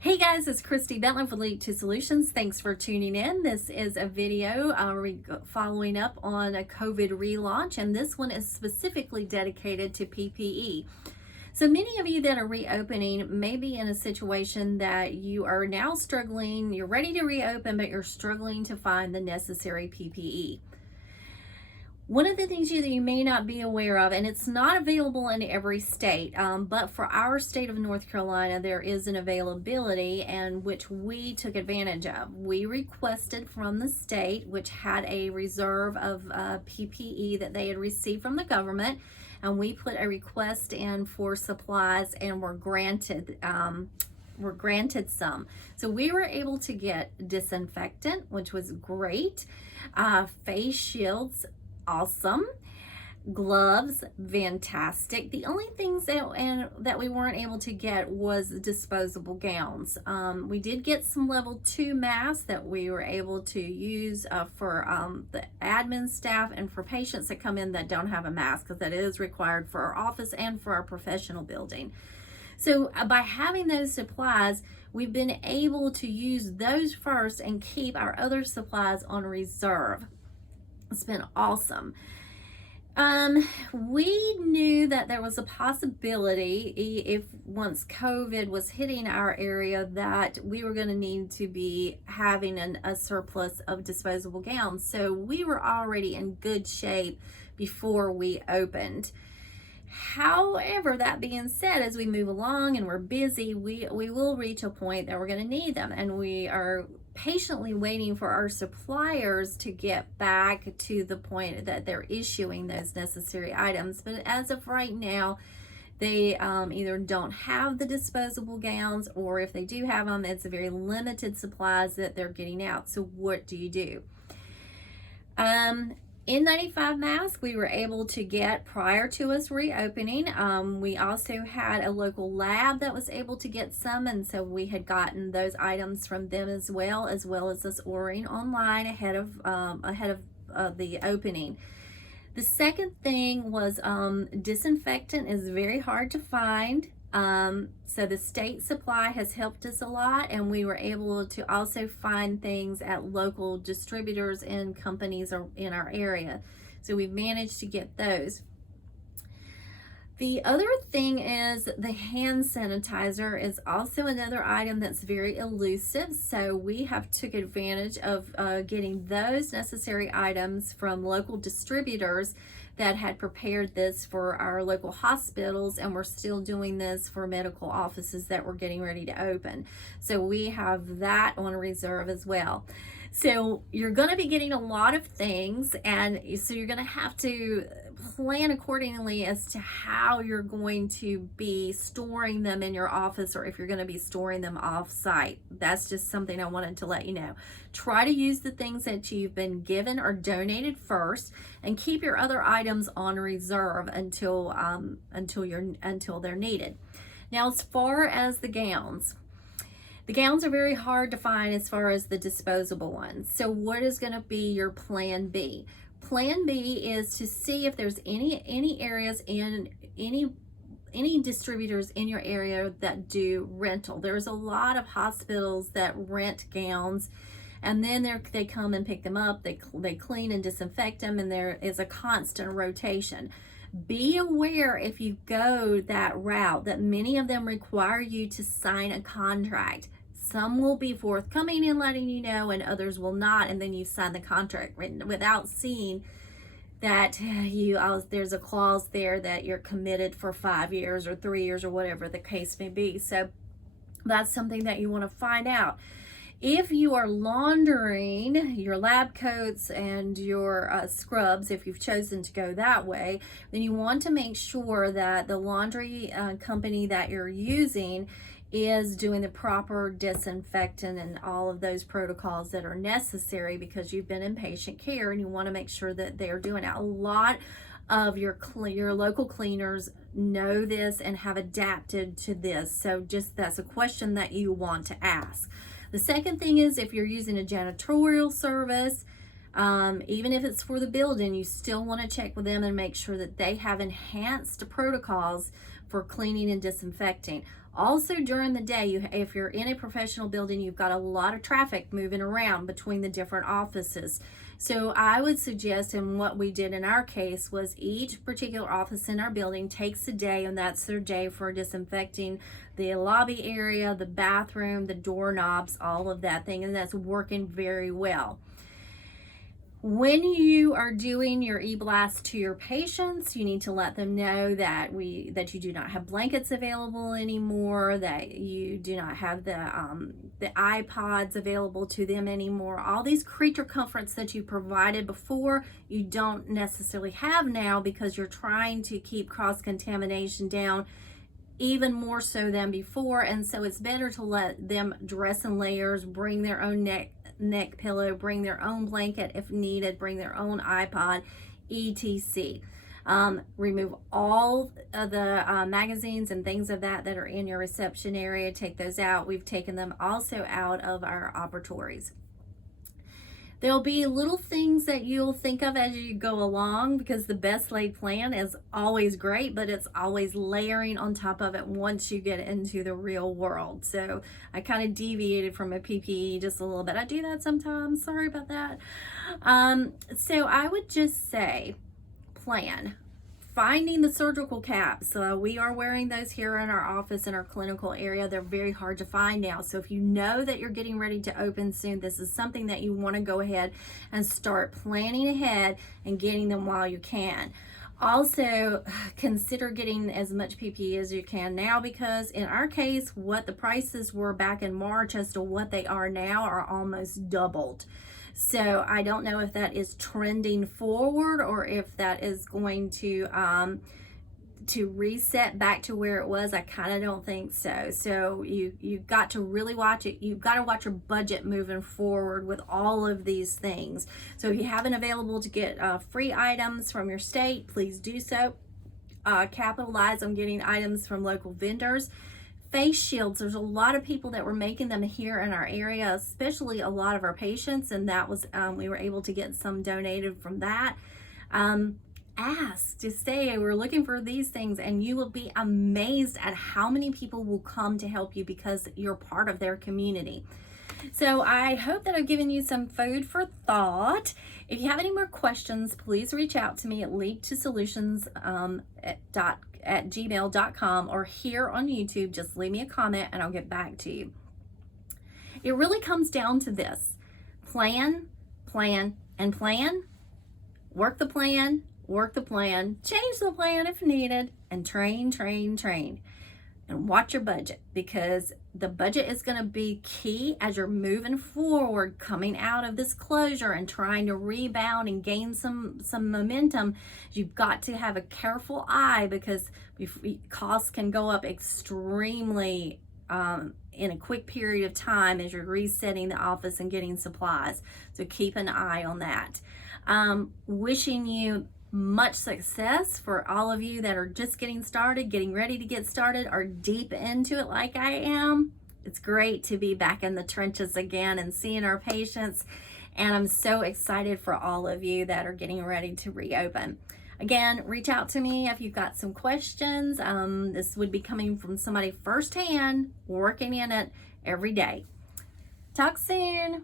Hey guys, it's Christy Bentley with Lead to Solutions. Thanks for tuning in. This is a video following up on a COVID relaunch, and this one is specifically dedicated to PPE. So many of you that are reopening may be in a situation that you are now struggling, you're ready to reopen, but you're struggling to find the necessary PPE. One of the things that you may not be aware of, and it's not available in every state, but for our state of North Carolina, there is an availability and which we took advantage of. We requested from the state, which had a reserve of PPE that they had received from the government, and we put a request in for supplies and were granted some. So we were able to get disinfectant, which was great, face shields, awesome, gloves, fantastic. The only things that we weren't able to get was disposable gowns. We did get some level 2 masks that we were able to use for the admin staff and for patients that come in that don't have a mask, because that is required for our office and for our professional building. So by having those supplies, we've been able to use those first and keep our other supplies on reserve. It's been awesome. We knew that there was a possibility, if once COVID was hitting our area, that we were going to need to be having a surplus of disposable gowns. So we were already in good shape before we opened. However, that being said, as we move along and we're busy, we will reach a point that we're going to need them, and we are patiently waiting for our suppliers to get back to the point that they're issuing those necessary items. But as of right now, they either don't have the disposable gowns, or if they do have them, it's a very limited supplies that they're getting out. So what do you do? N95 mask we were able to get prior to us reopening. We also had a local lab that was able to get some, and so we had gotten those items from them as well as us ordering online ahead of the opening. The second thing was disinfectant is very hard to find. So the state supply has helped us a lot, and we were able to also find things at local distributors and companies in our area. So we've managed to get those. The other thing is the hand sanitizer is also another item that's very elusive. So we have took advantage of getting those necessary items from local distributors that had prepared this for our local hospitals, and we're still doing this for medical offices that we're getting ready to open. So we have that on reserve as well. So you're going to be getting a lot of things, and so you're going to have to plan accordingly as to how you're going to be storing them in your office, or if you're going to be storing them off site. That's just something I wanted to let you know. Try to use the things that you've been given or donated first, and keep your other items on reserve until they're needed. Now, as far as the gowns are very hard to find as far as the disposable ones. So what is going to be your plan B? Plan B is to see if there's any areas in any distributors in your area that do rental. There's a lot of hospitals that rent gowns, and then they come and pick them up, they clean and disinfect them, and there is a constant rotation. Be aware, if you go that route, that many of them require you to sign a contract. Some will be forthcoming in letting you know, and others will not, and then you sign the contract without seeing that there's a clause there that you're committed for 5 years or 3 years or whatever the case may be. So that's something that you want to find out. If you are laundering your lab coats and your scrubs, if you've chosen to go that way, then you want to make sure that the laundry company that you're using is doing the proper disinfectant and all of those protocols that are necessary, because you've been in patient care and you want to make sure that they're doing it. A lot of your local cleaners know this and have adapted to this. So that's a question that you want to ask. The second thing is, if you're using a janitorial service, even if it's for the building, you still want to check with them and make sure that they have enhanced protocols for cleaning and disinfecting. Also during the day, if you're in a professional building, you've got a lot of traffic moving around between the different offices. So I would suggest, and what we did in our case was each particular office in our building takes a day, and that's their day for disinfecting the lobby area, the bathroom, the doorknobs, all of that thing, and that's working very well. When you are doing your e-blast to your patients, you need to let them know that you do not have blankets available anymore, that you do not have the iPods available to them anymore. All these creature comforts that you provided before, you don't necessarily have now, because you're trying to keep cross-contamination down even more so than before. And so it's better to let them dress in layers, bring their own neck pillow, bring their own blanket if needed, bring their own iPod, etc. Remove all of the magazines and things of that are in your reception area. Take those out. We've taken them also out of our operatories. There'll be little things that you'll think of as you go along, because the best laid plan is always great, but it's always layering on top of it once you get into the real world. So I kind of deviated from a PPE just a little bit. I do that sometimes. Sorry about that. So I would just say plan. Finding the surgical caps. We are wearing those here in our office in our clinical area. They're very hard to find now. So if you know that you're getting ready to open soon, this is something that you want to go ahead and start planning ahead and getting them while you can. Also, consider getting as much PPE as you can now, because in our case, what the prices were back in March as to what they are now are almost doubled. So I don't know if that is trending forward or if that is going to reset back to where it was. I kind of don't think so. So you've got to really watch it. You've got to watch your budget moving forward with all of these things. So if you haven't available to get free items from your state, please do so. Capitalize on getting items from local vendors. Face shields, there's a lot of people that were making them here in our area, especially a lot of our patients, and that was we were able to get some donated from that. Ask to say we're looking for these things, and you will be amazed at how many people will come to help you because you're part of their community. So I hope that I've given you some food for thought. If you have any more questions, please reach out to me at leap2solutions.gmail.com or here on YouTube. Just leave me a comment and I'll get back to you. It really comes down to this: plan, plan, and plan. Work the plan, change the plan if needed, and train, train, train. And watch your budget, because the budget is going to be key as you're moving forward, coming out of this closure and trying to rebound and gain some momentum. You've got to have a careful eye, because costs can go up extremely in a quick period of time as you're resetting the office and getting supplies. So keep an eye on that. Wishing you much success for all of you that are just getting started, getting ready to get started, or deep into it like I am. It's great to be back in the trenches again and seeing our patients, and I'm so excited for all of you that are getting ready to reopen. Again, reach out to me if you've got some questions. This would be coming from somebody firsthand, working in it every day. Talk soon.